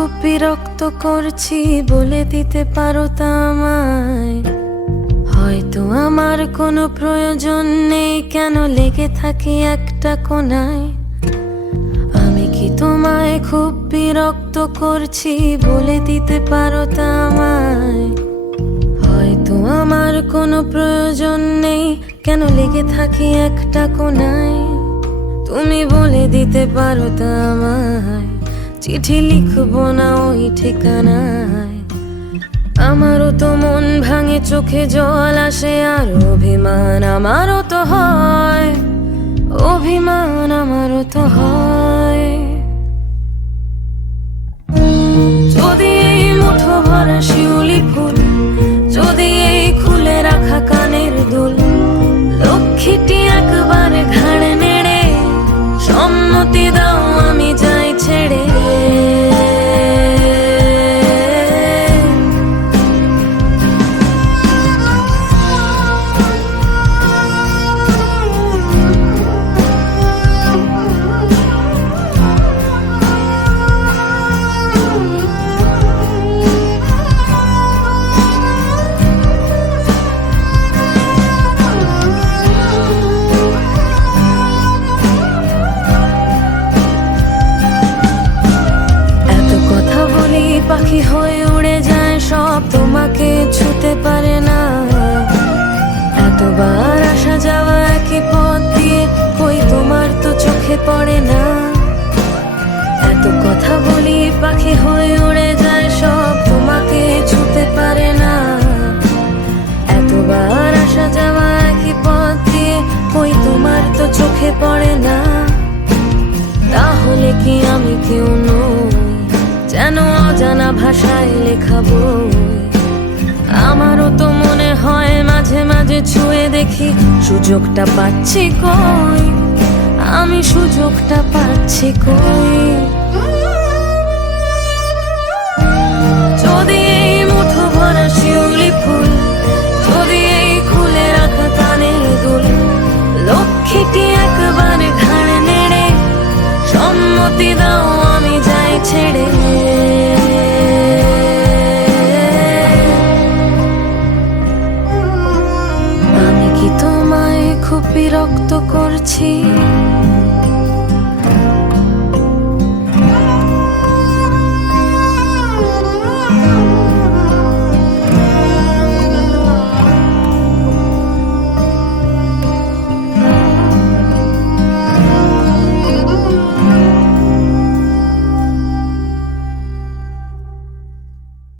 খুব বিরক্ত করছি, বলে দিতে পারো তা আমায়। হয়তো আমার কোনো প্রয়োজন নেই, কেন লেগে থাকি একটা কোণায়। আমি কি তোমায় খুব বিরক্ত করছি, বলে দিতে পারো তা আমায়। হয়তো আমার কোনো প্রয়োজন নেই, কেন লেগে থাকি একটা কোণায়। তুমি বলে দিতে পারো তা আমায়, চিঠি লিখবো না ওই ঠিকানায়। আমারও তো মন ভাঙে, চোখে জল আসে, আর অভিমান আমারও তো হয়, অভিমান আমারও তো হয়। যদি এই মুঠো ভরা শিউলি ফুল, যদি এই খুলে রাখা কানের দুল, লক্ষ্মীটি একবার ঘাড় নেড়ে সম্মতি দাও আমি যাই ছেড়ে। পাখি হয়ে উড়ে যায় সব, তোমাকে ছুতে পারে না। এতবার আসা যাওয়া একই পথ দিয়ে, কই তোমার তো চোখে পড়ে না। এত কথা বলি পাখি হয়ে উড়ে যায় সব, তোমাকে ছুতে পারে না। এতবার আসা যাওয়া একই পথ দিয়ে, কই তোমার তো চোখে পড়ে না। তাহলে কি আমি কেউ নই, যেন অজানা ভাষায় লেখা বই? আমারও তো মনে হয় মাঝে মাঝে ছুঁয়ে দেখি, সুযোগটা পাচ্ছি কই, আমি সুযোগটা পাচ্ছি কই। যদি এই মুঠো ভরা শিউলি ফুল, যদি এই খুলে রাখা কানের দুল, লক্ষ্মীটি একবার ঘাড় নেড়ে সম্মতি দাও আমি যাই ছেড়ে। আমি কি তোমায় খুব বিরক্ত করছি?